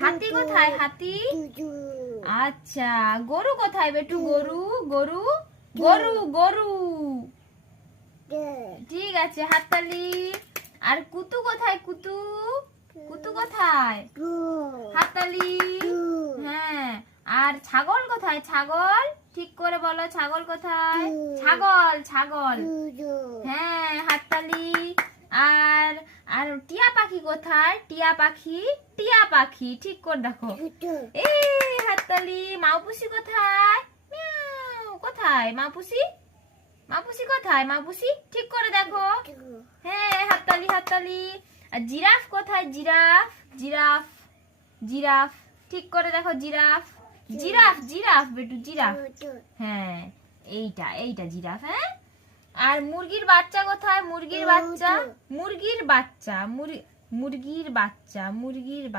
হাতি কোথায়? হাতি। আচ্ছা, গরু কোথায় বেটু? গরু গরু গরু গরু। ঠিক আছে, হাততালি। আর কুতু কোথায়? কুতু কুতু কোথায়? হাততালি। হ্যাঁ, আর ছাগল কোথায়? ছাগল, ঠিক করে বলো, ছাগল কোথায়? ছাগল ছাগল। হ্যাঁ, হাততালি। আর আর টিয়া পাখি কোথায়? টিয়া পাখি টিয়া পাখি, ঠিক করে দেখো। এই হাততালি। মাপুসি কোথায়? মিয়াও। কোথায় মাপুসি? মাপুসি কোথায়? মাপুসি, ঠিক করে দেখো। হ্যাঁ, হাততালি হাততালি। আর জিরাফ কোথায়? জিরাফ জিরাফ জিরাফ, ঠিক করে দেখো। জিরাফ জিরাফ জিরাফ বেটু, জিরাফ। হ্যাঁ, এইটা এইটা জিরাফ। হ্যাঁ, আর মুরগির বাচ্চা কোথায়? মুরগির বাচ্চা মুরগির বাচ্চা মুরগির বাচ্চা মুরগির বাচ্চা।